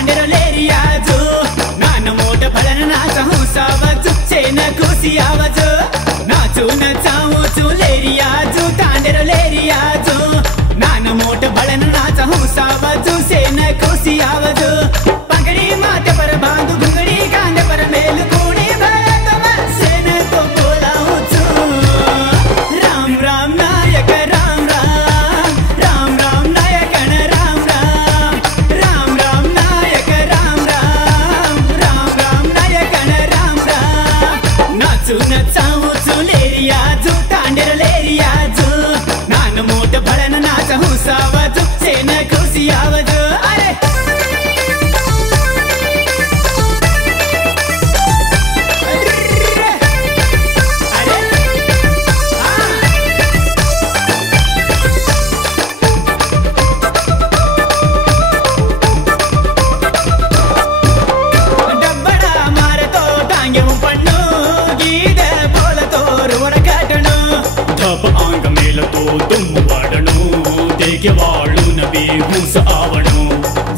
तांडेर लेरी आजो नानो मोठो भलन नाच हौसावजो चेन खुसी आवजो नाचु नचाउँछु लेरी आजो तांडेर लेरी आजो नानो मोठो भलन नाच हौसावजो चेन खुसी आवजो पगडी माथे पर बांधु घुंगडी कांधे पर मेल कोडी भरतमा सेन को बोलाउँछु राम राम नायक राम राम राम राम नायक राम राम राम राम नायक राम राम राम राम नायक राम राम नाचु नचाउँछु लेरी आजो तांडेर लेरी आजो नानो मोठो भलन नाच हौसावजो चेन खुसी आवजो अरे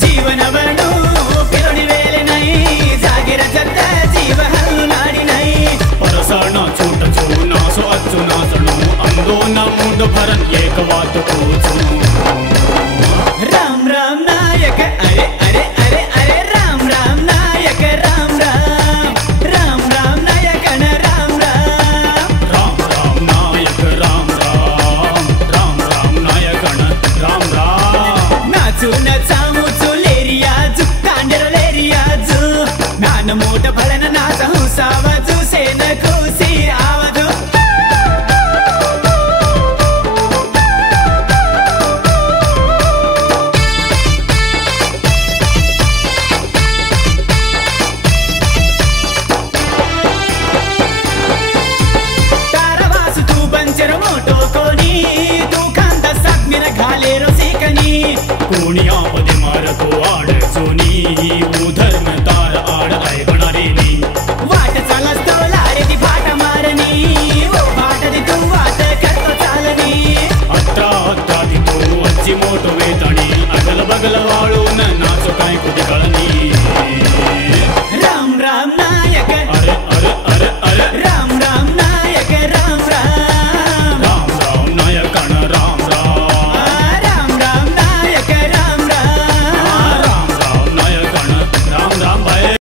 जीवन वर्णो फिरोनी वेले नहीं जागेर जत्ता जीव हल्नु नाडी नहीं परसण छूट छु नासो अच्छु नाचणु अंदो न मुंड भरन एक बात पूछू